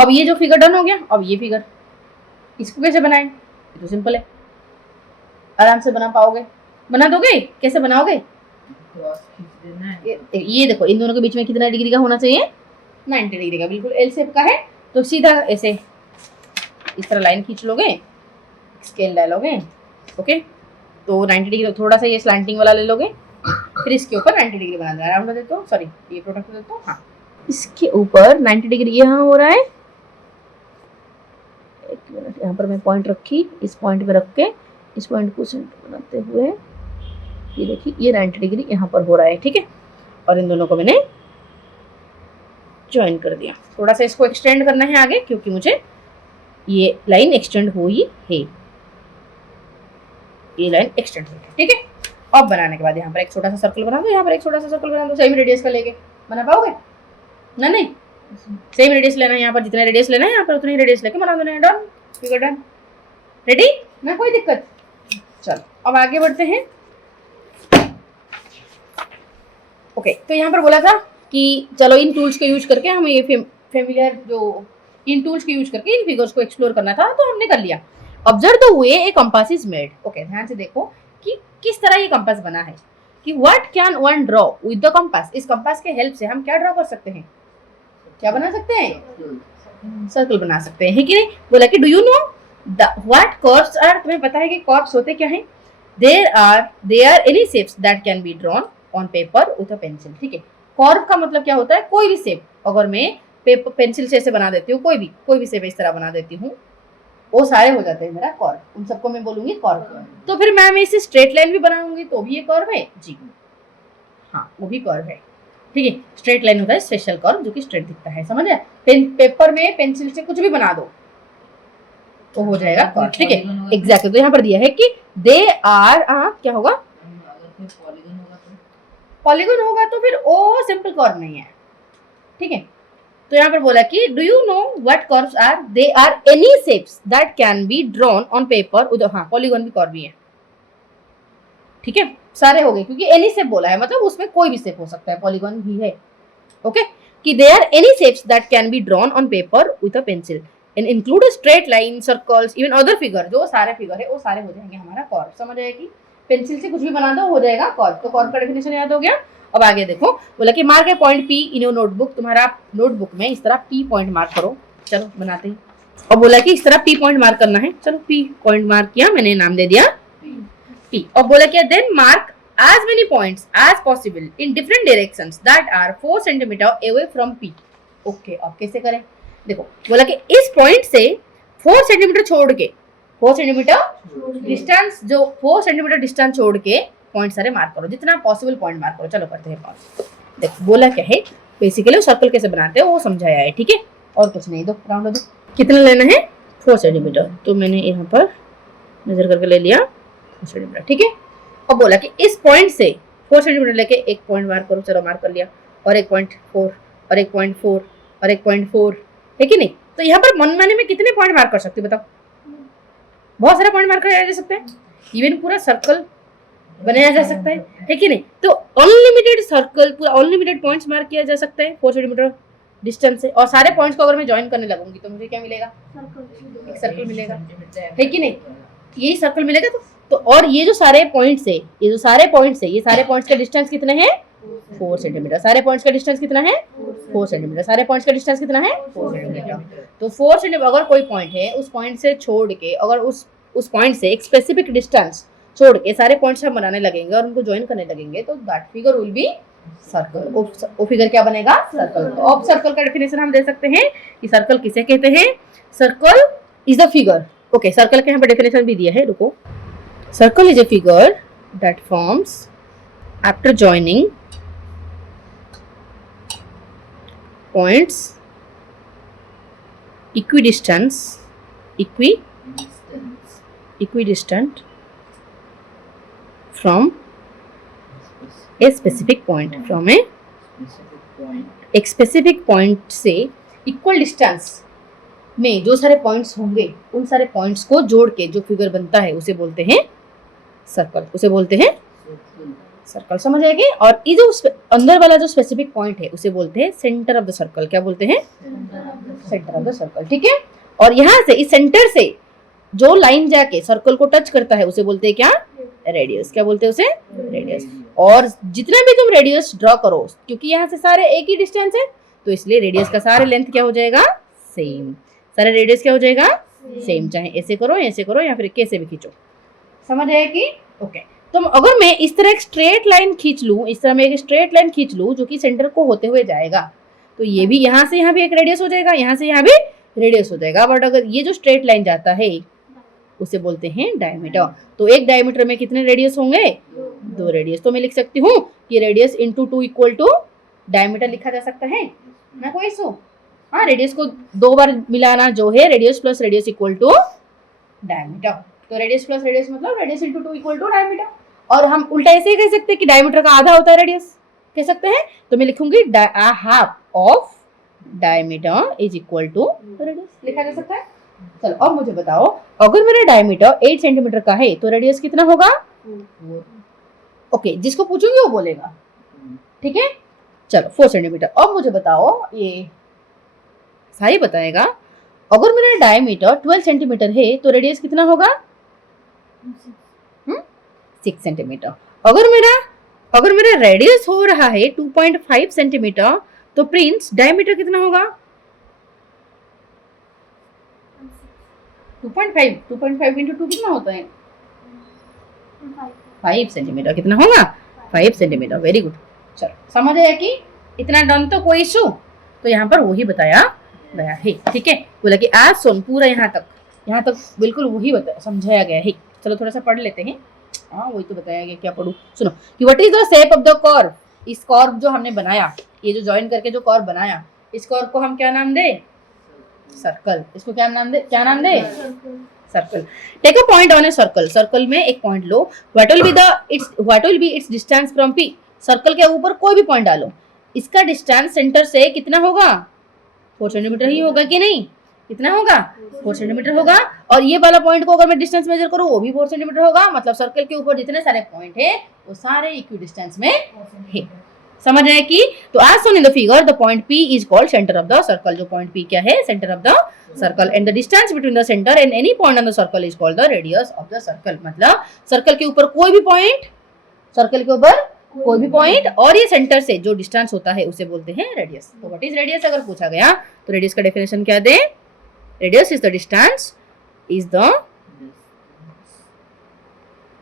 अब ये जो फिगर डन हो गया, अब ये फिगर, इसको कैसे बनाएं? ये तो सिंपल है, आराम से बना पाओगे, बना दोगे? कैसे बनाओगे? ये देखो इन दोनों के बीच में कितना डिग्री का होना चाहिए? 90 डिग्री का, बिल्कुल एल शेप का है। तो सीधा ऐसे इस तरह लाइन खींच लोगे, स्केल डालोगे, ओके। तो 90 डिग्री, थोड़ा सा ये स्लैंटिंग वाला ले लोगे, फिर इसके ऊपर 90 डिग्री बना देना। राउंड देता हूँ, सॉरी ये प्रोडक्ट देता हूँ, हाँ इसके ऊपर 90 डिग्री यहाँ हो रहा है। एक मिनट, यहाँ पर मैं पॉइंट रखी, इस पॉइंट पे रख के इस पॉइंट को सेंटर बनाते हुए ये देखिए ये 90 डिग्री यहाँ पर हो रहा है, ठीक है। और इन दोनों को मैंने ज्वाइन कर दिया। थोड़ा सा इसको एक्सटेंड करना है आगे, क्योंकि मुझे ये लाइन एक्सटेंड हुई है, ये लाइन एक्सटेंड हुई है, ठीक है। अब बनाने के बाद यहाँ पर एक छोटा सा सर्कल बना दो, यहाँ पर एक छोटा सा सर्कल बना दो, सेम रेडियस का लेके बना पाओगे ना? नहीं, सेम रेडियस लेना है, यहाँ पर जितना रेडियस लेना है यहाँ पर उतना ही रेडियस लेके बना दो। डन, फिगर डन, रेडी ना, कोई दिक्कत? चलो अब आगे बढ़ते हैं। ओके, तो यहाँ पर बोला था कि चलो इन टूल्स के यूज करके हम ये फेमिलियर जो इन टूल्स के यूज करके इन फिगर्स को एक्सप्लोर करना था, तो हमने कर लिया। Observe the way A compass is made. Okay, ध्यान से देखो कि किस तरह ये कंपास बना है, कि what can one draw with the compass. इस कंपास के हेल्प से हम क्या ड्रॉ कर सकते हैं? क्या बना सकते हैं? सर्कल बना सकते हैं, है कि नहीं? बोला कि do you know what curves are. तुम्हें पता है कि कर्व्स होते क्या हैं? There are any shapes that can be drawn on paper with a pencil, ठीक है। कर्व का मतलब क्या होता है? कोई भी शेप अगर मैं पेपर पेंसिल से ऐसे बना देती हूँ, कोई भी शेप इस तरह बना देती हूँ, वो सारे हो जाते हैं मेरा कर्व। उन सबको मैं बोलूंगी कर्व। तो फिर मैं इसे स्ट्रेट लाइन भी बनाऊंगी तो भी ये कर्व है जी, हाँ वो भी कर्व है, ठीक है। स्ट्रेट लाइन होता है स्पेशल कर्व जो कि स्ट्रेट दिखता है, समझ आया? पेपर में पेंसिल से कुछ भी बना दो तो हो जाएगा कर्व, ठीक है। एग्जैक्टली, तो यहाँ पर दिया है कि दे आर, क्या होगा? पॉलीगन होगा तो फिर वो सिंपल कर्व नहीं है, ठीक है। तो यहाँ पर बोला कि do you know what curves are? They are any shapes that can be drawn on paper with, हाँ पॉलीगन भी कर्व भी है, ठीक है। सारे हो गए क्योंकि एनी शेप बोला है, मतलब उसमें कोई भी शेप हो सकता है, पॉलीगन भी है, ओके। कि they are any shapes that can be drawn on paper with a pencil and include straight line, circles, even other figure. जो सारे फिगर है वो सारे हो जाएंगे हमारा कर्व। समझ आया कि पेंसिल से कुछ भी बना दो हो जाएगा कर्व। तो कर्व का डेफिनेशन याद हो गया। अब आगे देखो, बोला कि mark A point P in your notebook. तुम्हारा नोटबुक में इस तरह पी पॉइंट मार्क करो। चलो बनाते हैं। और बोला कि इस तरह पी पॉइंट मार्क करना है। चलो पी पॉइंट मार्क किया, मैंने नाम दे दिया पी। और बोला कि then mark as many points as possible in different directions that are 4 cm away from P. Okay, अब कैसे करें? देखो बोला कि इस पॉइंट से 4 सेंटीमीटर छोड़ के, 4 सेंटीमीटर डिस्टेंस, जो 4 सेंटीमीटर डिस्टेंस छोड़ के पॉइंट सारे मार्क करो, जितना पॉसिबल पॉइंट मार्क करो। चलो करते हैं पॉज। देखो बोला क्या है, बेसिकली सर्कल कैसे बनाते हैं वो समझाया है, ठीक है। और कुछ नहीं, दो राउंड दो। कितना लेना है? 4 सेंटीमीटर। तो मैंने यहाँ पर मेजर करके ले लिया 4 सेंटीमीटर, ठीक है। अब बोला कि इस पॉइंट से 4 सेंटीमीटर लेके एक पॉइंट मार्क करो। चलो मार्क कर लिया। और 1.4 और 1.4 और 1.4, है कि नहीं? तो यहाँ पर मनमाने में कितने पॉइंट मार्क कर सकते हो बताओ? बहुत सारे पॉइंट मार्क किया जा सकता है, इवन पूरा सर्कल बनाया जा सकता है कि नहीं? तो अनलिमिटेड सर्कल, पूरा अनलिमिटेड पॉइंट्स मार्क किया जा सकता है 4 सेंटीमीटर डिस्टेंस से। और सारे पॉइंट्स को अगर मैं ज्वाइन करने लगूंगी तो मुझे क्या मिलेगा? एक सर्कल मिलेगा, है कि नहीं? यही सर्कल मिलेगा। तो और ये जो सारे पॉइंट्स है, ये सारे पॉइंट्स का डिस्टेंस कितने हैं? 4 सेंटीमीटर। सारे पॉइंट्स का डिस्टेंस कितना है? 4 सेंटीमीटर। सारे पॉइंट्स का डिस्टेंस कितना है? 4 सेंटीमीटर। तो 4 सेंटीमीटर अगर कोई पॉइंट है, उस पॉइंट से छोड़ के, अगर उस पॉइंट से एक स्पेसिफिक डिस्टेंस छोड़ के सारे पॉइंट्स हम बनाने लगेंगे और उनको ज्वाइन करने लगेंगे, तो that figure will be circle. वो फिगर क्या बनेगा? सर्कल। तो अब सर्कल का डेफिनेशन हम दे सकते हैं कि सर्कल किसे कहते हैं? Circle is the figure. Okay, circle के यहाँ पर डेफिनेशन भी दिया है, रुको। Circle is a figure that forms after joining points equidistant from a specific point. From एक स्पेसिफिक पॉइंट से इक्वल डिस्टेंस में जो सारे पॉइंट्स होंगे, उन सारे पॉइंट्स को जोड़ के जो फिगर बनता है उसे बोलते हैं सर्कल। उसे बोलते हैं सर्कल, समझ आएगी। और ये जो अंदर वाला जो स्पेसिफिक पॉइंट है उसे बोलते हैं सेंटर ऑफ द सर्कल। क्या बोलते हैं? सेंटर ऑफ द सर्कल, ठीक है। और यहाँ से इस सेंटर से जो लाइन जाके सर्कल को टच करता है उसे बोलते हैं क्या? रेडियस। क्या बोलते हैं उसे? रेडियस। और जितना भी तुम रेडियस ड्रॉ करो, क्योंकि यहाँ से सारे एक ही डिस्टेंस है, तो इसलिए रेडियस का सारे लेंथ क्या हो जाएगा? सेम। सारे रेडियस क्या हो जाएगा? सेम। चाहे ऐसे करो, ऐसे करो, या फिर कैसे भी खींचो। समझ आए कि? ओके। तो अगर मैं इस तरह एक स्ट्रेट लाइन खींच लूं, इस तरह मैं एक स्ट्रेट लाइन खींच लूं जो कि सेंटर को होते हुए जाएगा, तो ये भी यहाँ से यहाँ भी एक रेडियस हो जाएगा, यहाँ से यहाँ भी रेडियस हो जाएगा। बट अगर ये जो स्ट्रेट लाइन जाता है उसे बोलते हैं डायमीटर। तो एक डायमीटर में कितने रेडियस होंगे? 2 रेडियस। तो मैं लिख सकती हूँ कि radius into 2 equal to diameter लिखा जा सकता है ना, कोई इशू? हाँ, रेडियस को 2 बार मिलाना जो है, radius plus radius equal to diameter. तो रेडियस प्लस रेडियस मतलब radius into 2 equal to diameter. और हम उल्टा ऐसे ही कह सकते हैं कि डायमीटर का आधा होता है रेडियस, कह सकते हैं। तो मैं लिखूंगी half of diameter is equal to radius, लिखा जा सकता है। चलो अब मुझे बताओ, अगर मेरा डायमीटर 8 सेंटीमीटर का है तो रेडियस कितना होगा? 4। ओके, जिसको पूछूंगी वो बोलेगा, ठीक है। चलो 4 सेंटीमीटर। अब मुझे बताओ, ये सही बताएगा, अगर मेरा डायमीटर 12 सेंटीमीटर है तो रेडियस कितना होगा? 6 सेंटीमीटर। अगर मेरा रेडियस हो रहा है 2.5 सेंटीमीटर तो प्रिंस डायमीटर कितना होगा? 2.5 इंटू 2 कितना होता है? 5 सेंटीमीटर। कितना होगा? 5 सेंटीमीटर। Very good. चलो समझ आया कि इतना डन, तो कोई इशू? तो यहाँ पर वही बताया गया है, ठीक है। बोला कि आज सुन पूरा यहाँ तक बिल्कुल वही समझाया गया है। चलो थोड़ा सा पढ़ लेते हैं। हाँ, वही तो बताया गया, क्या पढ़ूं? सुनो कि what is the shape of the curve. इस कर्व जो हमने बनाया, ये जो ज्वाइन करके जो कर्व बनाया, इस कर्व को हम क्या नाम दे? सर्कल। इसको क्या नाम दे? Circle. Take a point on a circle. Circle में एक पॉइंट लो। What will be its distance from P. Circle के ऊपर कोई भी पॉइंट डालो, इसका डिस्टेंस सेंटर से कितना होगा? 4 सेंटीमीटर ही होगा कि नहीं? कितना होगा? 4 सेंटीमीटर होगा। और ये वाला पॉइंट को अगर मैं डिस्टेंस मेजर करूँ वो भी 4 सेंटीमीटर होगा। मतलब सर्कल के ऊपर जितने सारे पॉइंट है वो सारे इक्वी डिस्टेंस में है। समझ आए कि? तो आज सुन in the figure the point P is called centre of the circle. जो पॉइंट P क्या है? Centre of the circle. And the distance between the centre and any point on the circle is called the radius of the circle. मतलब circle के ऊपर कोई भी point, और ये सेंटर से जो डिस्टेंस होता है उसे बोलते हैं रेडियस। तो व्हाट इज रेडियस अगर पूछा गया तो रेडियस का डेफिनेशन क्या दे? Radius is the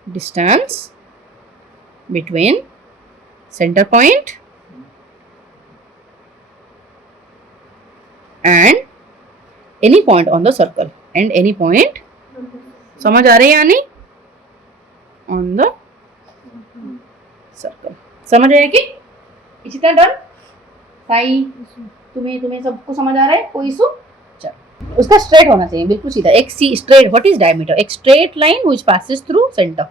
distance between center point and any point on the circle and any point, समझ आ रही है या नहीं? on the circle। समझ आया कि? इसी तरह डन? साई तुम्हें सबको समझ आ रहा है? कोई इशू? चलो, उसका स्ट्रेट होना चाहिए, बिल्कुल सीधा। एक सी स्ट्रेट। What is diameter? एक straight line which passes through centre,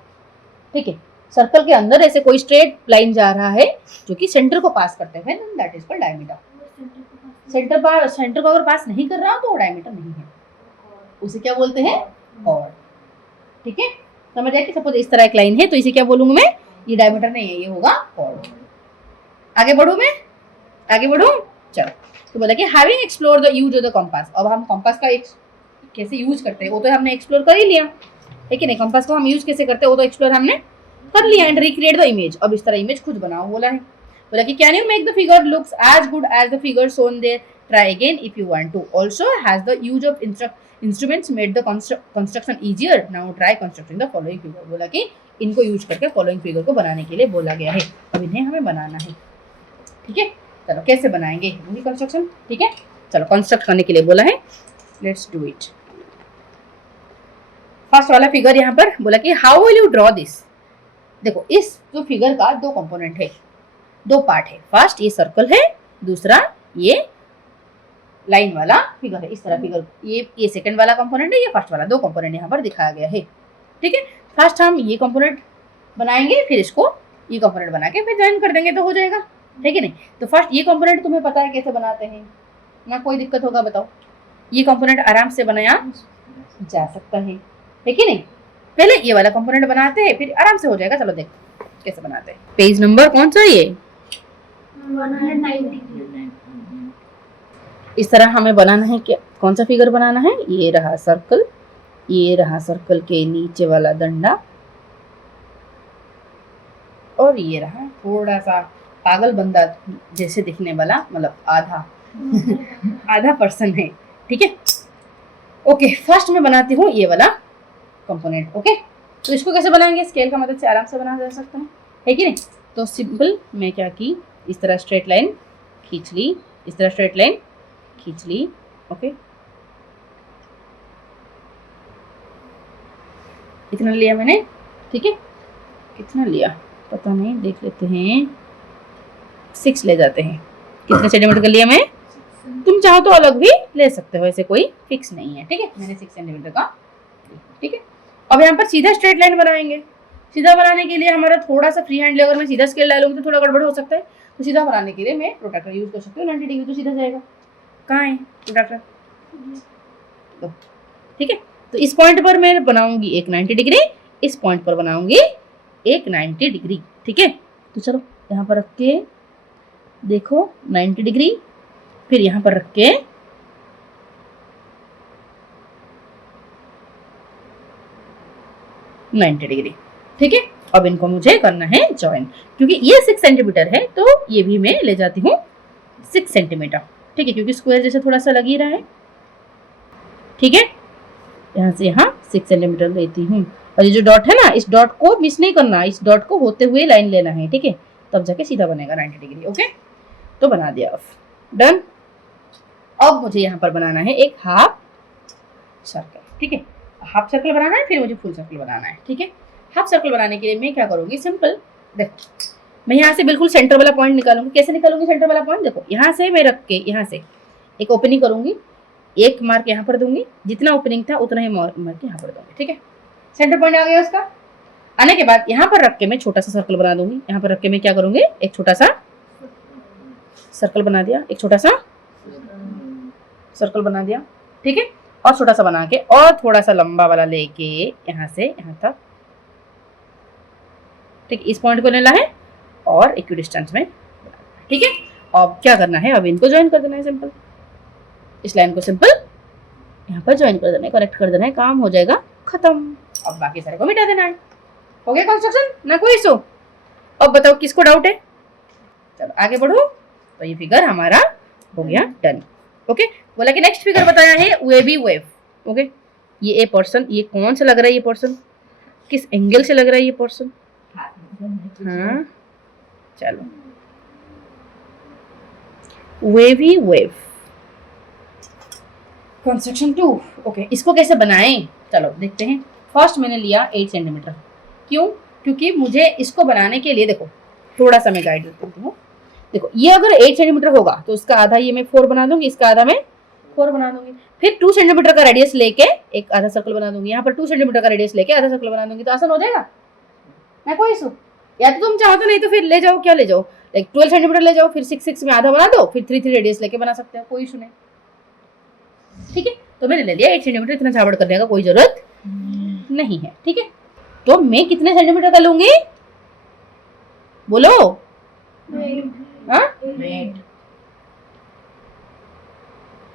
ठीक है। सर्कल के अंदर ऐसे कोई स्ट्रेट लाइन जा रहा है जो कि सेंटर को पास करते हुए, that is called diameter. Centre को अगर पास नहीं कर रहा तो वो डायमीटर नहीं है, उसे क्या बोलते हैं? कॉर्ड। ठीक है, समझ आए कि सपोज इस तरह एक लाइन है तो इसे क्या बोलूंगा मैं? ये डायमीटर नहीं है, ये होगा कॉर्ड। आगे बढ़ू। चलो, तो बोला कि having explore the use of the compass. अब हम कंपास का कैसे यूज करते हैं वो तो हमने एक्सप्लोर कर ही लिया, है कि नहीं? कंपास को हम यूज कैसे करते हैं वो तो एक्सप्लोर हमने कर लिया। And recreate the image. अब इस तरह इमेज खुद बनाओ बोला है। बोला कि can you make the figure looks as good as the figure shown there, try again if you want to. Also has the use of instruments made the construction easier, now try constructing the following figure. बोला कि इनको use करके following figure को बनाने के लिए बोला गया है। अब इन्हें हमें बनाना है, ठीक है। चलो कैसे बनाएंगे वही कंस्ट्रक्शन, ठीक है। चलो कंस्ट्रक्ट करने के लिए बोला है, लेट्स डू इट। फर्स्ट वाला फिगर यहाँ पर बोला कि how will you draw this. देखो इस जो फिगर का 2 कंपोनेंट है, 2 पार्ट है। फर्स्ट ये सर्कल है, दूसरा ये लाइन वाला फिगर है। इस तरह फिगर, ये सेकंड वाला कंपोनेंट है, ये फर्स्ट वाला। 2 कंपोनेंट यहाँ पर दिखाया गया है, ठीक है। फर्स्ट हम ये कंपोनेंट बनाएंगे, फिर इसको ये कंपोनेंट बना के फिर ज्वाइन कर देंगे तो हो जाएगा, है कि नहीं। तो फर्स्ट ये कंपोनेंट तुम्हें पता है कैसे बनाते हैं ना, कोई दिक्कत होगा बताओ? ये कंपोनेंट आराम से बनाया जा सकता है कि नहीं। पहले ये वाला कंपोनेंट बनाते हैं फिर आराम से हो जाएगा। चलो देखो कैसे बनाते हैं। पेज नंबर कौन सा ये? 190। इस तरह हमें बनाना है क्या, कौन सा फिगर बनाना है? ये रहा सर्कल, ये रहा सर्कल के नीचे वाला डंडा, और ये रहा थोड़ा सा पागल बंदा जैसे दिखने वाला, मतलब आधा आधा पर्सन है। ठीक है, ओके। फर्स्ट मैं बनाती हूँ ये वाला कंपोनेंट। ओके, तो इसको कैसे बनाएंगे? स्केल का मदद से आराम से बना जा सकते हैं, है कि नहीं? तो सिंपल मैं क्या की, इस तरह स्ट्रेट लाइन खींच ली, इस तरह स्ट्रेट लाइन खींच ली। ओके, इतना लिया मैंने। ठीक है, कितना लिया पता नहीं, देख लेते हैं। 6 ले जाते हैं। कितने सेंटीमीटर का लिया मैं? तुम चाहो तो अलग भी ले सकते हो, ऐसे कोई फिक्स नहीं है। ठीक है, मैंने 6 सेंटीमीटर का। ठीक है, अब यहाँ पर सीधा स्ट्रेट लाइन बनाएंगे। सीधा बनाने के लिए हमारा थोड़ा सा फ्री हैंड ले, अगर मैं सीधा स्केल डालूंगी तो थोड़ा गड़बड़ हो सकता है। तो सीधा बनाने के लिए मैं प्रोट्रैक्टर यूज कर सकती हूँ। 90 डिग्री तो सीधा जाएगा। कहाँ है प्रोट्रैक्टर? ठीक है, तो इस पॉइंट पर मैं बनाऊंगी एक 90 डिग्री, इस पॉइंट पर बनाऊंगी एक 90 डिग्री। ठीक है, तो चलो यहाँ पर रख के देखो 90 डिग्री, फिर यहाँ पर रख के 90 डिग्री। ठीक है, अब इनको मुझे करना है ज्वाइन, क्योंकि ये 6 सेंटीमीटर है तो ये भी मैं ले जाती हूँ 6 सेंटीमीटर। ठीक है, क्योंकि स्क्वायर जैसे थोड़ा सा लग ही रहा है। ठीक है, यहाँ से यहाँ 6 सेंटीमीटर लेती हूँ, और ये जो डॉट है ना, इस डॉट को मिस नहीं करना, इस डॉट को होते हुए लाइन लेना है। ठीक है, तब जाके सीधा बनेगा 90 डिग्री। ओके, तो बना दिया, डन। अब मुझे यहाँ पर बनाना है एक हाफ सर्कल। ठीक है, हाफ सर्कल बनाना है, फिर मुझे फुल सर्कल बनाना है। ठीक है, हाफ सर्कल बनाने के लिए मैं क्या करूँगी, सिंपल देखो, मैं यहाँ से बिल्कुल सेंटर वाला पॉइंट निकालूंगी। कैसे निकालूंगी सेंटर वाला पॉइंट? देखो, यहाँ से मैं रख के यहाँ से एक ओपनिंग करूंगी, एक मार्क यहाँ पर दूंगी, जितना ओपनिंग था उतना ही मार्क यहाँ पर दूंगी। ठीक है, सेंटर पॉइंट आ गया उसका। आने के बाद यहाँ पर रख के मैं छोटा सा सर्कल बना दूंगी। यहाँ पर रख के मैं क्या करूंगी, एक छोटा सा सर्कल बना दिया, एक छोटा सा सर्कल बना दिया। ठीक है, और छोटा सा बना के और थोड़ा सा लंबा वाला लेके यहाँ से यहाँ तक। ठीक, इस पॉइंट को लेना है और इक्विडिस्टेंस में। ठीक है, अब क्या करना है, अब इनको ज्वाइन कर देना है सिंपल। इस लाइन को सिंपल यहाँ पर ज्वाइन कर देना है, कनेक्ट कर देना है, काम हो जाएगा खत्म। अब बाकी सारे को मिटा देना है। हो गया कंस्ट्रक्शन, ना कोई इशू। अब बताओ किसको डाउट है? चलो आगे बढ़ो। तो ये फिगर हमारा हो गया डन। ओके, बोला कि नेक्स्ट फिगर बताया है वेवी वेव। ओके, ये ए पर्सन, ये कौन सा लग रहा है, ये पर्सन किस एंगल से लग रहा है ये पर्सन? हाँ, चलो वेवी वेव कंस्ट्रक्शन 2। ओके, इसको कैसे बनाएं, चलो देखते हैं। फर्स्ट मैंने लिया 8 सेंटीमीटर। क्यों? क्योंकि मुझे इसको बनाने के लिए, देखो थोड़ा सा मैं गाइड देती हूँ। देखो, ये अगर 8 सेंटीमीटर होगा तो इसका आधा ये मैं 4 बना दूंगी, इसका आधा मैं 4 बना दूंगी। फिर 2 सेंटीमीटर का रेडियस लेके एक आधा सर्कल बना दूंगी, यहाँ पर 2 सेंटीमीटर का रेडियस लेके आधा सर्कल बना दूंगी। तो आसान हो जाएगा ना, कोई इशू। या तो तुम चाहो तो, नहीं तो फिर ले जाओ, क्या ले जाओ, लाइक 12 सेंटीमीटर ले जाओ, फिर 6 में आधा बना दो, फिर 3 रेडियस लेके बना सकते हो, कोई इशू नहीं। ठीक है, तो मैंने ले लिया 8 सेंटीमीटर। इतना झाबड़ करने का कोई जरूरत नहीं है। ठीक है, तो मैं कितने सेंटीमीटर का लूंगी, बोलो?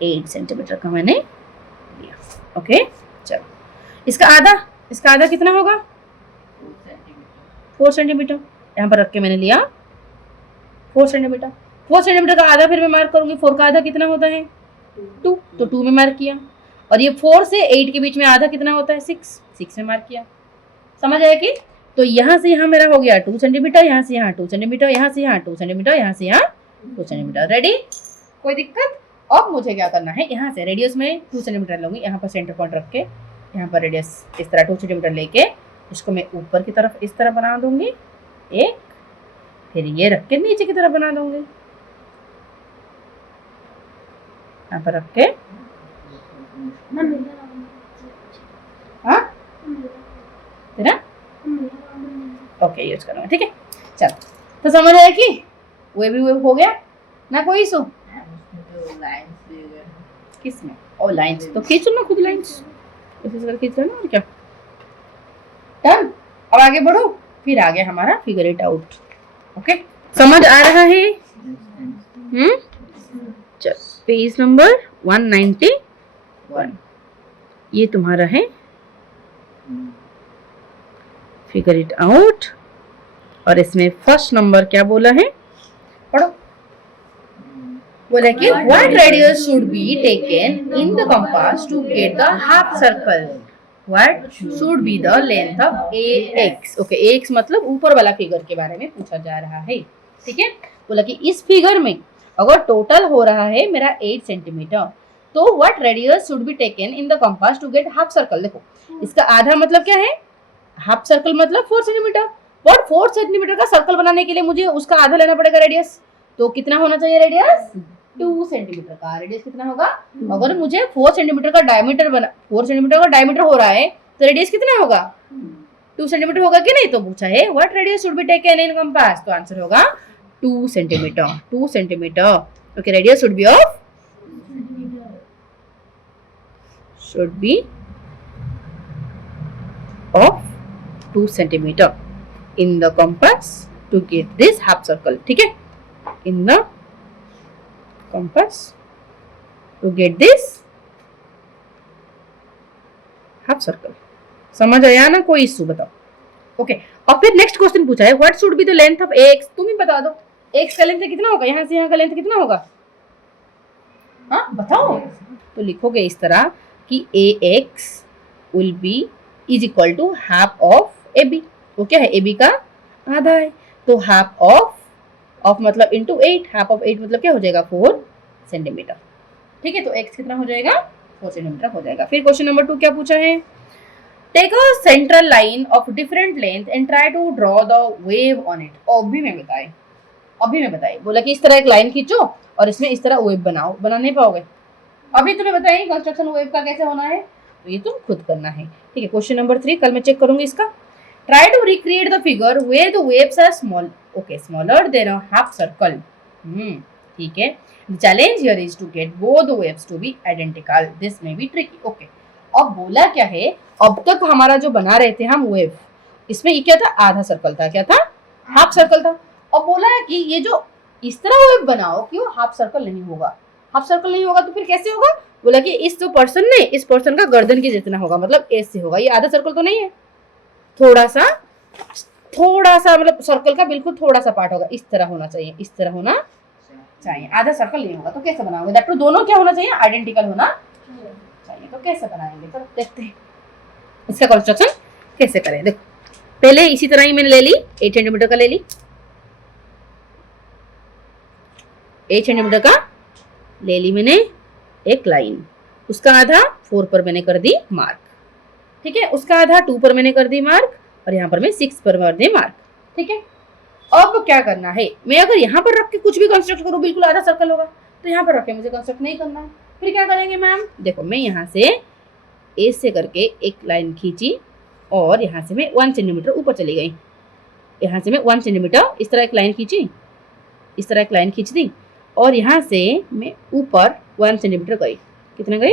8 सेंटीमीटर का मैंने लिया। ओके, चलो इसका आधा कितना होगा? 4 सेंटीमीटर। यहाँ पर रख के मैंने लिया 4 सेंटीमीटर। 4 सेंटीमीटर का आधा फिर मैं मार्क करूंगी। 4 का आधा कितना होता है? 2, तो 2 में मार्क किया। और ये 4 से 8 के बीच में आधा कितना होता है? 6 में मार्क किया। समझ आया कि? तो यहाँ से यहाँ मेरा हो गया 2 सेंटीमीटर, यहाँ से यहाँ 2 सेंटीमीटर, यहाँ से यहाँ 2 सेंटीमीटर, यहाँ से यहाँ 2 सेंटीमीटर। रेडी? कोई दिक्कत? अब मुझे क्या करना है, यहाँ से रेडियस में 2 सेंटीमीटर लूंगी, यहाँ पर सेंटर पॉइंट रख के यहाँ पर रेडियस इस तरह 2 सेंटीमीटर लेके इसको मैं ऊपर की तरफ इस तरह बना दूंगी एक, फिर ये रख के नीचे की तरफ बना दूंगी, यहाँ पर रख के। हाँ, तेरा ओके यूज करूँगा। ठीक है, चलो तो समझ आया कि वेवी वेव हो गया ना, कोई इशू? किसमें? ओ लाइंस तो खींच लो ना, खुद लाइंस ऐसे खींच लो ना, और क्या। डन। अब आगे बढ़ो। फिर आ गया हमारा फिगर इट आउट। ओके, समझ आ रहा है? चल, पेज नंबर 191 ये तुम्हारा है फिगर इट आउट। और इसमें फर्स्ट नंबर क्या बोला है, पढ़ो। बोला कि what radius should be taken in the compass to get the half circle. What should be the length of AX। Okay, AX मतलब ऊपर वाला फिगर के बारे में पूछा जा रहा है। ठीक है, बोला कि इस फिगर में अगर टोटल हो रहा है मेरा 8 सेंटीमीटर, तो what radius should be taken in the compass to get half circle. देखो, इसका आधा मतलब क्या है, हाफ सर्कल मतलब 4 सेंटीमीटर। और 4 सेंटीमीटर का सर्कल बनाने के लिए मुझे उसका आधा लेना पड़ेगा रेडियस। तो कितना होना चाहिए रेडियस, 2 सेंटीमीटर का। रेडियस कितना होगा, अगर मुझे 4 सेंटीमीटर का डायमीटर बना, 4 सेंटीमीटर का डायमीटर हो रहा है तो रेडियस कितना होगा, 2 सेंटीमीटर होगा कि नहीं। तो पूछा है what radius should be taken in compass, तो आंसर होगा 2 centimetre. 2 centimetre. Okay, radius should B of of 2 centimeter in the compass to get this half circle। ठीक है, in the compass to get this half circle। समझ आया ना, कोई issue बताओ। Okay, और फिर नेक्स्ट क्वेश्चन पूछा है what should be the length of AX। तुम ही बता दो AX का लेंथ कितना होगा, यहाँ से यहाँ का लेंथ कितना होगा, हाँ बताओ। तो लिखोगे इस तरह कि AX will be is equal to half of AB। वो क्या है, AB का आधा है, तो हाफ ऑफ मतलब इंटू 8। हाफ ऑफ 8 मतलब क्या हो जाएगा, 4 सेंटीमीटर। ठीक है, तो x कितना हो जाएगा, 4 सेंटीमीटर हो जाएगा। फिर क्वेश्चन नंबर 2 क्या पूछा है, take a central line of different length and try to draw the wave on it. अभी में बताए, बोला कि इस तरह एक लाइन खींचो और इसमें इस तरह वेव बनाओ। बना नहीं पाओगे, अभी तुम्हें बताइए कंस्ट्रक्शन वेव का कैसे होना है, तो ये तुम खुद करना है। ठीक है, क्वेश्चन नंबर 3 कल मैं चेक करूंगी इसका। Try to recreate the figure where the waves are small, okay, smaller than a half circle. ठीक है, the challenge here is to get both the waves to be identical, this may be tricky. Okay, अब बोला क्या है, अब तक हमारा जो बना रहे थे हम वेव, इसमें ये क्या था, आधा सर्कल था, क्या था, हाफ सर्कल था। अब बोला है कि ये जो इस तरह वेव बनाओ कि वो हाफ सर्कल नहीं होगा। हाफ सर्कल नहीं होगा तो फिर कैसे होगा, बोला कि इस जो पर्सन ने, इस पर्सन का गर्दन के जितना होगा, मतलब एज से होगा। ये आधा सर्कल तो नहीं है, थोड़ा सा मतलब सर्कल का बिल्कुल थोड़ा सा पार्ट होगा, इस तरह होना चाहिए, इस तरह होना चाहिए। आधा सर्कल नहीं होगा तो कैसे बनाओगे, दैट टू दोनों क्या होना चाहिए, आइडेंटिकल होना चाहिए। तो कैसे बनाएंगे, तो देखते हैं इसका कंस्ट्रक्शन कैसे करें। देखो, पहले इसी तरह ही मैंने ले ली, 8 सेंटीमीटर का ले ली, 8 सेंटीमीटर का ले ली मैंने एक लाइन, उसका आधा 4 पर मैंने कर दी मार्क। ठीक है, उसका आधा 2 पर मैंने कर दी मार्क, और यहाँ पर मैं 6 पर कर दी मार्क। ठीक है, अब क्या करना है, मैं अगर यहाँ पर रख के कुछ भी कंस्ट्रक्ट करूँ बिल्कुल आधा सर्कल होगा, तो यहाँ पर रख के मुझे कंस्ट्रक्ट नहीं करना है। फिर क्या करेंगे मैम, देखो मैं यहाँ से ए से करके एक लाइन खींची और यहाँ से मैं 1 सेंटीमीटर ऊपर चली गई। यहाँ से मैं 1 सेंटीमीटर इस तरह एक लाइन खींची, इस तरह एक लाइन खींच दी, और यहाँ से मैं ऊपर 1 सेंटीमीटर गई। कितना गई,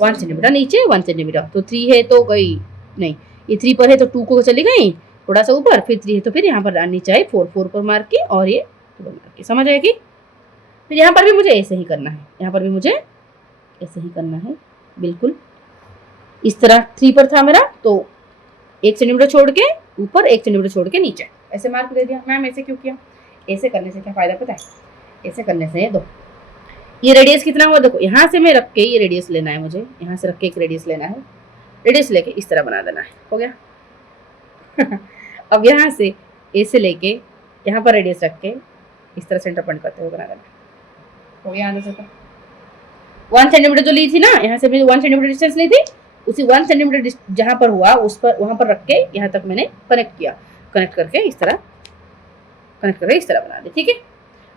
1 सेंटीमीटर, नीचे 1 सेंटीमीटर। तो 3 है तो गई नहीं, ये 3 पर है तो 2 को चली गई थोड़ा सा ऊपर, फिर 3 है तो फिर यहाँ पर नीचे आई 4 पर मार्क की, और ये 2 मार्क की। समझ आएगी। फिर यहाँ पर भी मुझे ऐसे ही करना है, यहाँ पर भी मुझे ऐसे ही करना है, बिल्कुल इस तरह। 3 पर था मेरा तो 1 सेंटीमीटर छोड़ के ऊपर, 1 सेंटीमीटर छोड़ के नीचे, ऐसे मार्क दे दिया। मैम ऐसे क्यों किया, ऐसे करने से क्या फायदा पता है, ऐसे करने से दो, ये रेडियस कितना हुआ, देखो यहाँ से मैं रख के ये रेडियस लेना है, मुझे यहाँ से रख के एक रेडियस लेना है, रेडियस लेके इस तरह बना देना है, हो गया। अब यहाँ से ए से लेके यहाँ पर रेडियस रख के इस तरह सेंटर पॉइंट करते हुए बना देना, हो गया। आधा सर्कल 1 सेंटीमीटर जो ली थी ना, यहाँ से मैंने 1 सेंटीमीटर डिस्टेंस ली थी, उसी 1 सेंटीमीटर जहाँ पर हुआ उस पर, वहाँ पर रख के यहाँ तक मैंने कनेक्ट किया, कनेक्ट करके इस तरह बना दी। ठीक है,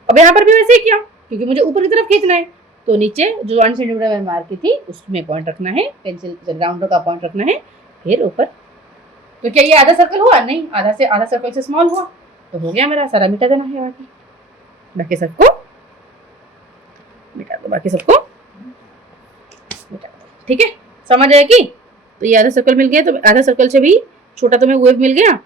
अब यहाँ पर भी वैसे ही किया, क्योंकि मुझे ऊपर की तरफ खींचना है, तो नीचे जो 1 सेंटीमीटर मैंने मार्क की थी उसमें पॉइंट रखना है, पेंसिल राउंडर का पॉइंट रखना है, फिर ऊपर। तो क्या ये आधा सर्कल हुआ, नहीं, आधा सर्कल से स्मॉल हुआ, तो हो गया मेरा, सारा मिटा देना है, बाकी सबको मिटा दो, बाकी सबको मिटा दो। ठीक है, समझ आएगी। तो ये आधा सर्कल मिल गया, तो आधा सर्कल से भी छोटा तुम्हें वेव मिल गया,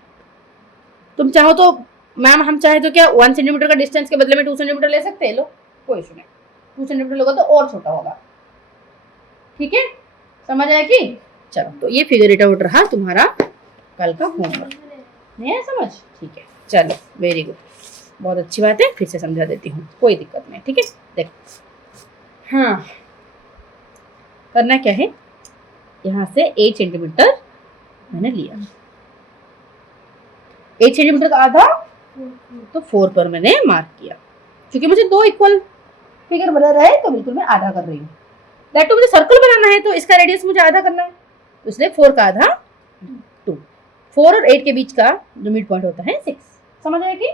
तुम चाहो तो मैम, हम चाहे तो क्या 1 सेंटीमीटर का डिस्टेंस के बदले में 2 सेंटीमीटर ले सकते हैं, लो कोई इशू नहीं, 2 सेंटीमीटर लोगे तो और छोटा होगा। ठीक है, समझ आया कि? चलो, तो ये फिगर इट आउट रहा तुम्हारा कल का होमवर्क। नहीं है समझ? ठीक है, चलो वेरी गुड, बहुत अच्छी बात है, फिर से समझा देती हूँ, कोई दिक्कत नहीं। ठीक है, देखो, हाँ करना क्या है, यहाँ से 8 सेंटीमीटर मैंने लिया, 8 सेंटीमीटर का आधा तो 4 पर मैंने मार्क किया। क्योंकि मुझे 2 इक्वल फिगर बना रहा है तो बिल्कुल मैं आधा कर रही हूँ। दैट टू मुझे सर्कल बनाना है तो इसका रेडियस मुझे आधा करना है, तो इसलिए 4 का आधा 2, 4 और 8 के बीच का जो मिड पॉइंट होता है 6। समझ आया कि?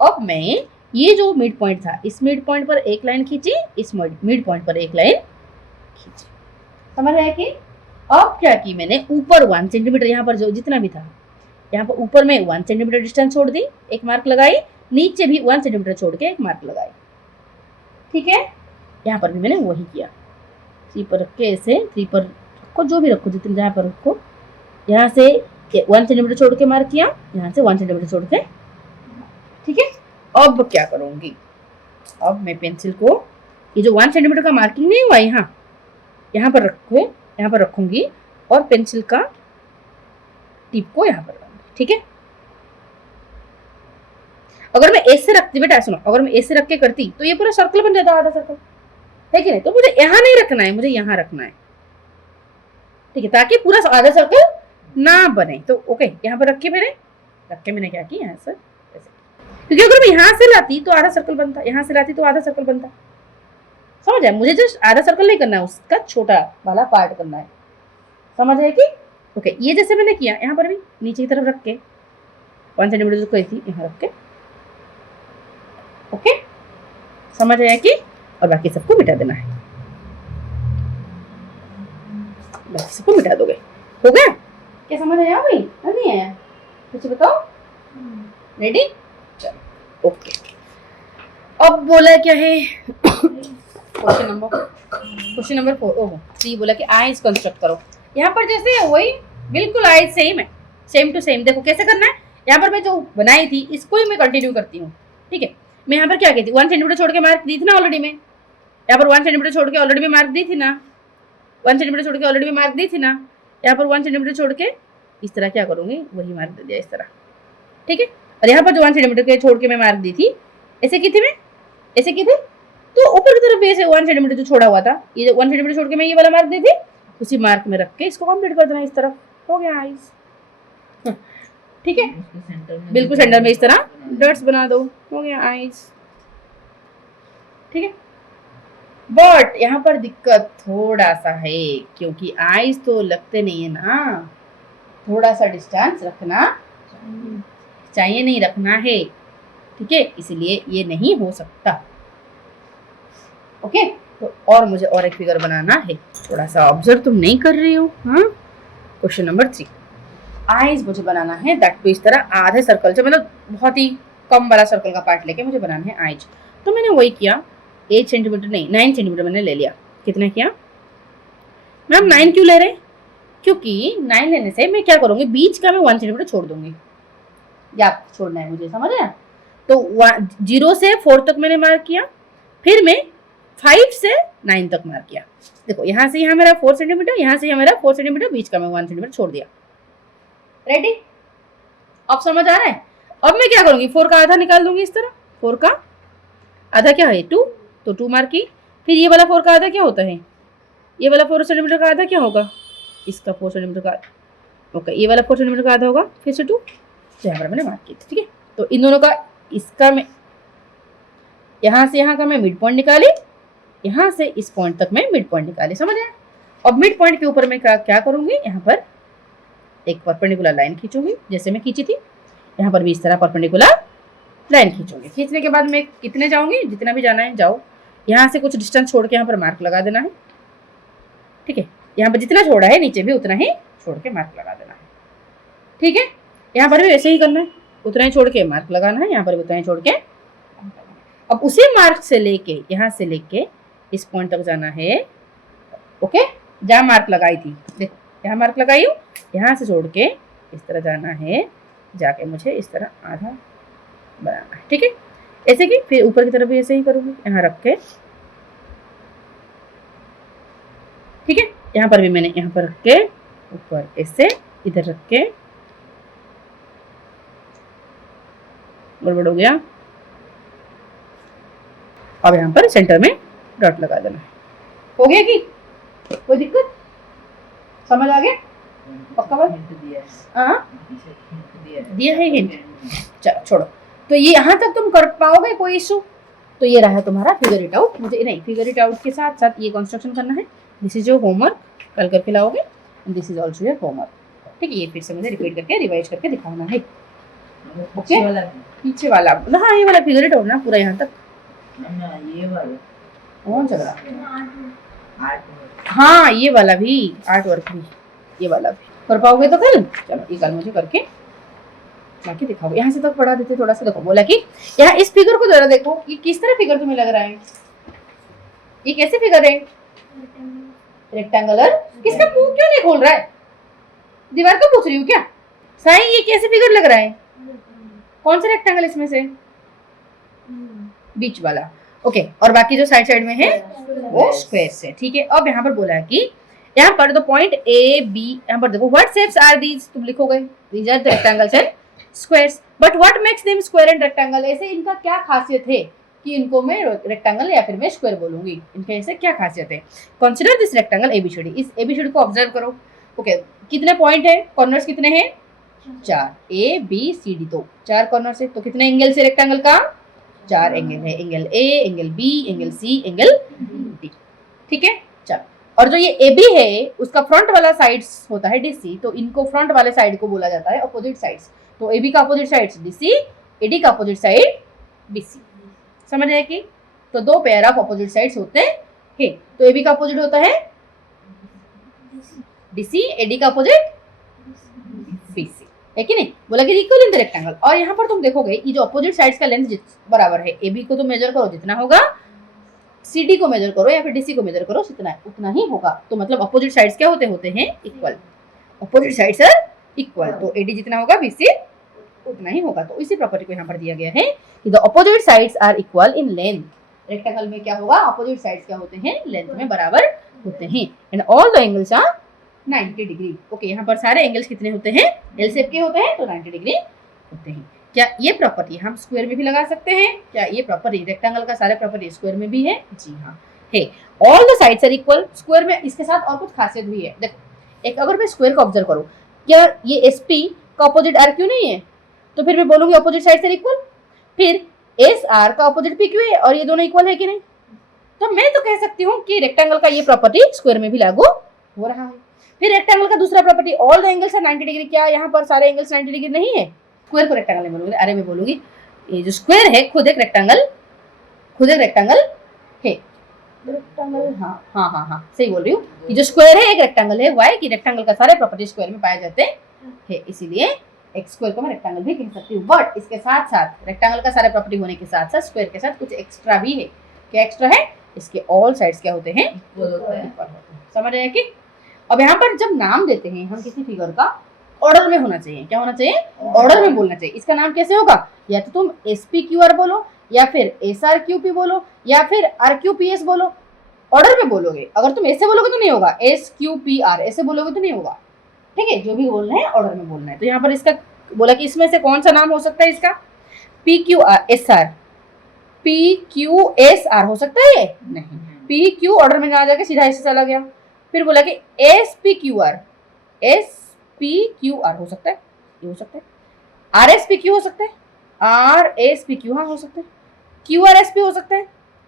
अब मैं ये जो मिड पॉइंट था, इस मिड पॉइंट पर एक लाइन खींची, इस मिड पॉइंट पर एक लाइन खींची। समझ आया कि? अब क्या की मैंने, ऊपर 1 सेंटीमीटर यहाँ पर जो जितना भी था, यहाँ पर ऊपर में 1 सेंटीमीटर डिस्टेंस छोड़ दी, एक मार्क लगाई, नीचे भी 1 सेंटीमीटर छोड़ के एक मार्क लगाई। ठीक है, यहाँ पर भी मैंने वही किया, 3 पर रख के ऐसे, 3 पर रखो, जो भी रखो जितने जहाँ पर रखो, यहाँ से 1 सेंटीमीटर छोड़ के मार्क किया, यहाँ से 1 सेंटीमीटर छोड़ के। ठीक है, अब क्या करूंगी, अब मैं पेंसिल को, ये जो 1 सेंटीमीटर का मार्किंग नहीं हुआ यहाँ पर रखो, यहाँ पर रखूंगी और पेंसिल का टिप को यहाँ पर लगाऊंगी। ठीक है, अगर मैं ऐसे रखती, बेटा सुनो, अगर मैं ऐसे रख के करती तो ये पूरा सर्कल बन जाता, आधा सर्कल है कि नहीं? तो मुझे यहाँ नहीं रखना है, मुझे यहाँ रखना है। ठीक है, ताकि पूरा आधा सर्कल ना बने। तो ओके, यहाँ पर रख के मैंने क्या किया, यहाँ से ऐसे, क्योंकि अगर मैं यहाँ से लाती तो आधा सर्कल बनता, यहाँ से लाती तो आधा सर्कल बनता। समझ आया? मुझे जस्ट आधा सर्कल नहीं करना है, उसका छोटा वाला पार्ट करना है। समझ आया कि? ओके, ये जैसे मैंने किया, यहाँ पर भी नीचे की तरफ रख के 1 सेंटीमीटर जो कोई थी यहाँ रख के। ओके, समझ आया कि? और बाकी सबको मिटा देना है, बाकी सबको मिटा दोगे। हो गया? क्या समझ आया भाई? नहीं आया? कुछ बताओ। रेडी? चलो ओके। अब बोला क्या है, क्वेश्चन नंबर 3 बोला कि आइज कंस्ट्रक्ट करो। यहाँ पर जैसे है वही बिल्कुल आइज सेम है, सेम टू सेम। देखो कैसे करना है, यहाँ पर मैं जो बनाई थी इसको ही मैं कंटिन्यू करती हूँ। ठीक है, मैं यहाँ पर क्या कहती, 1 सेंटीमीटर छोड़ के मार्क दी थी ना ऑलरेडी, मैं यहाँ पर 1 सेंटीमीटर छोड़ के ऑलरेडी में मार्क दी थी ना, 1 सेंटीमीटर छोड़ के ऑलरेडी में मार्क दी थी ना, यहाँ पर 1 सेंटीमीटर छोड़ के इस तरह क्या करूँगी, वही मार्क दे दिया इस तरह। ठीक है, और यहाँ पर जो 1 सेंटीमीटर के छोड़ के मैं मार्क दी थी, ऐसे की थी मैं, ऐसे की थी, तो ऊपर की तरफ ऐसे 1 सेंटीमीटर जो छोड़ा हुआ था, ये जो 1 सेंटीमीटर छोड़ के मैं ये वाला मार्क दी थी, उसी मार्क में रख के इसको कंप्लीट कर देना इस तरफ। हो गया आइज। ठीक है, बिल्कुल सेंटर में इस तरह डॉट्स बना दो, हो गया आइज। ठीक है, बट यहाँ पर दिक्कत थोड़ा सा है, क्योंकि आइज तो लगते नहीं है ना, थोड़ा सा डिस्टेंस रखना चाहिए, नहीं रखना है। ठीक है, इसलिए ये नहीं हो सकता। ओके, तो और मुझे और एक फिगर बनाना है, थोड़ा सा ऑब्जर्व तुम नहीं कर रही हो। हाँ, क्वेश्चन नंबर 3, आइज मुझे बनाना है, दैट टू इस तरह आधे सर्कल से, मतलब बहुत ही कम वाला सर्कल का पार्ट लेके मुझे बनाना है आइज। तो मैंने वही किया, 8 सेंटीमीटर नहीं 9 सेंटीमीटर मैंने ले लिया। कितना किया मैम? 9 क्यों ले रहे? क्योंकि 9 लेने से मैं क्या करूँगी, बीच का मैं 1 सेंटीमीटर छोड़ दूंगी, गैप छोड़ना है मुझे, समझ आया? तो 0 से 4 तक मैंने मार्क किया, फिर मैं 5 से 9 तक मार्क किया। देखो यहाँ से यहाँ मेरा 4 सेंटीमीटर, यहाँ से यहाँ मेरा 4 सेंटीमीटर, बीच का मैं 1 सेंटीमीटर छोड़ दिया। रेडी? अब समझ आ रहा है? अब मैं क्या करूंगी, 4 का आधा निकाल दूंगी इस तरह। 4 का आधा क्या है, 2, तो 2 मार्क की। फिर ये वाला 4 का आधा क्या होता है, ये वाला 4 सेंटीमीटर का आधा क्या होगा, इसका 4 सेंटीमीटर का, ओके, ये वाला 4 सेंटीमीटर का आधा होगा, फिर से 2, तो यहाँ पर मैंने मार्क की। ठीक है, तो इन दोनों का, इसका मैं यहाँ से यहाँ का मैं मिड पॉइंट निकाली, यहाँ से इस पॉइंट तक मैं मिड पॉइंट निकाली। समझ आया? अब मिड पॉइंट के ऊपर मैं क्या करूँगी, यहाँ पर एक परपेंडिकुलर लाइन खींचूंगी, जैसे मैं खींची थी, यहाँ पर भी इस तरह परपेंडिकुलर लाइन खींचूंगी। खींचने के बाद मैं कितने जाऊंगी, जितना भी जाना है जाओ, यहाँ से कुछ डिस्टेंस छोड़ के यहाँ पर मार्क लगा देना है। ठीक है, यहाँ पर जितना छोड़ा है नीचे भी उतना ही छोड़ के मार्क लगा देना है। ठीक है, यहाँ पर भी ऐसे ही करना है, उतना ही छोड़ के मार्क लगाना है, यहाँ पर भी उतना ही छोड़ के। अब उसी मार्क से लेके, यहाँ से लेके इस पॉइंट तक जाना है। ओके, जहाँ मार्क लगाई थी, देखो यहाँ मार्क लगाई हूँ, यहाँ से छोड़ के इस तरह जाना है, जाके मुझे इस तरह आधा बनाना है, ठीक है। ऐसे कि फिर ऊपर की तरफ भी ऐसे ही करूंगी, यहाँ रख के, ठीक है। यहाँ पर भी मैंने यहाँ पर रख के ऊपर ऐसे, इधर रख के, गड़बड़ हो गया। अब यहाँ पर सेंटर में डॉट लगा देना। हो गया कि कोई दिक्कत, समझ आ गया? पक्का बात? दिया है हिंट। चलो छोड़ो, तो ये यहाँ तक तुम कर पाओगे, कोई इशू? तो ये रहा तुम्हारा फिगर इट आउट। मुझे नहीं, फिगर इट आउट के साथ साथ ये कंस्ट्रक्शन करना है। दिस इज योर होमवर्क, कल करके लाओगे। This is also your homework, ठीक है। ये फिर से मुझे रिपीट करके रिवाइज करके दिखाना है, ओके। पीछे वाला, हाँ ये वाला फिगर इट आउट ना, पूरा यहाँ तक। ये वाला कौन सा वाला? हाँ ये वाला भी, आर्ट वर्क भी, ये वाला भी कर पाओगे तो कल। चलो ये कल मुझे करके बाकी दिखाओ। यहाँ से तक पढ़ा देते थोड़ा सा। देखो बोला कि यहाँ इस फिगर को जरा देखो, ये किस तरह फिगर तुम्हें लग रहा है? ये कैसे फिगर है? रेक्टेंगुलर। किसका मुंह क्यों नहीं खोल रहा है? दीवार को पूछ रही हूँ क्या? साई ये कैसे फिगर लग रहा है? कौन सा रेक्टेंगल इसमें से? बीच वाला, ओके। और बाकी जो साइड साइड में है वो स्क्वायर से, ठीक है। अब यहाँ पर बोला है कि यहाँ पर तो पॉइंट ए बी, यहाँ पर देखो व्हाट शेप्स आर दीज, तुम लिखोगे these are the rectangles and squares, but what makes them square and rectangle. ऐसे इनका क्या खासियत है कि इनको मैं रेक्टेंगल या फिर मैं स्क्वायर बोलूंगी? इनके ऐसे क्या खासियत है? कंसीडर दिस रेक्टेंगल एबीसीडी, इस एबीसीडी को ऑब्जर्व करो, ओके। कितने पॉइंट है, कॉर्नर्स कितने हैं? 4, ए बी सी डी, तो 4 कॉर्नर्स है। तो कितने एंगल से रेक्टेंगल का? 4 एंगल है, angle A, angle B, angle C, angle D, ठीक है। चलो, और जो ये ए बी है उसका फ्रंट वाला साइड्स होता है डीसी, तो इनको फ्रंट वाले साइड को बोला जाता है अपोजिट साइड्स। तो ए बी का अपोजिट साइड्स डीसी, एडी का अपोजिट साइड बीसी, समझ आए कि? तो 2 पेयर ऑफ अपोजिट साइड्स होते हैं। तो ए बी का अपोजिट होता है डीसी, एडी का अपोजिट बीसी, है कि नहीं? बोला कि इक्वल इन द रेक्टेंगल। और यहाँ पर तुम देखोगे ये जो अपोजिट साइड्स का लेंथ बराबर है, ए बी को तो मेजर करो जितना होगा, सी डी को मेजर करो या फिर डीसी को मेजर करो, उतना ही होगा। तो मतलब अपोजिट साइड्स क्या होते हैं? Equal. Opposite sides are equal, तो एडी जितना होगा बीसी उतना ही होगा। तो इसी प्रॉपर्टी को यहाँ पर दिया गया है कि the opposite sides are equal in length. Rectangle में क्या होगा? अपोजिट साइड्स क्या होते हैं? लेंथ में बराबर होते हैं। And all the angles are 90 degree, okay. यहाँ पर सारे एंगल्स कितने होते हैं? एल शेप के होते हैं, तो 90 डिग्री होते हैं। क्या ये प्रॉपर्टी हम स्क्वायर में भी लगा सकते हैं? क्या ये प्रॉपर्टी रेक्टेंगल का सारे प्रॉपर्टी स्क्वायर में भी है? जी हाँ है। All the sides are equal, square में इसके साथ और कुछ खासियत भी है। देखो, एक अगर मैं स्क्वायर को ऑब्जर्व करूँ, क्या ये एस पी का अपोजिट आर क्यू नहीं है? तो फिर मैं बोलूंगी अपोजिट साइड्स आर इक्वल। फिर एस आर का अपोजिट पी क्यू है, और ये दोनों इक्वल है कि नहीं? तो मैं तो कह सकती हूँ कि रेक्टेंगल का ये प्रॉपर्टी स्क्वायर में भी लागू हो रहा है। फिर रेक्टेंगल का दूसरा property, all the angles are 90 degree. क्या यहाँ पर सारे एंगल्स 90 डिग्री नहीं है? स्क्वायर को रेक्टेंगल नहीं बोलूंगी, अरे मैं बोलूंगी ये जो स्क्वायर है खुद एक रेक्टेंगल है। रेक्टेंगल, हाँ सही बोल रही हूँ। ये जो स्क्वायर है एक रेक्टेंगल है। वाई कि रेक्टेंगल का सारे प्रॉपर्टी स्क्वायर में पाए जाते हैं, इसीलिए एक स्क्वायर को मैं रेक्टेंगल भी कह सकती हूँ। बट इसके साथ साथ रेक्टेंगल का सारे प्रॉपर्टी होने के साथ साथ स्क्वायर के साथ कुछ एक्स्ट्रा भी है। क्या एक्स्ट्रा है? इसके ऑल साइड्स क्या होते हैं? इक्वल होते हैं। समझ रहे हैं कि? अब यहाँ पर जब नाम देते हैं हम किसी फिगर का, ऑर्डर में होना चाहिए। क्या होना चाहिए? ऑर्डर में बोलना चाहिए। इसका नाम कैसे होगा? या तो तुम एस पी क्यू आर बोलो, या फिर एस आर क्यू पी बोलो, या फिर आर क्यू पी एस बोलो। ऑर्डर में बोलोगे। अगर तुम ऐसे बोलोगे तो नहीं होगा, एस क्यू पी आर ऐसे बोलोगे तो नहीं होगा, ठीक है। जो भी बोलना है ऑर्डर में बोलना है। तो यहाँ पर इसका बोला कि इसमें से कौन सा नाम हो सकता है इसका? P Q R S R, P Q S R हो सकता है? नहीं, पी क्यू ऑर्डर में ना जाके सीधा ऐसे चला गया। फिर बोला कि S P Q R, S P Q R हो सकता है, ये हो सकता है। आर एस पी क्यू हो सकता है, आर एस पी क्यू हाँ हो सकता है। क्यू आर एस पी हो सकता है,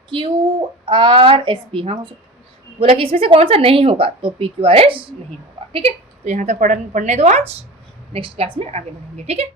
क्यू आर एस पी हाँ हो सकता है। बोला कि इसमें से कौन सा नहीं होगा? तो पी क्यू आर एस नहीं होगा, ठीक है। तो यहाँ तक पढ़ने दो आज, नेक्स्ट क्लास में आगे बढ़ेंगे, ठीक है।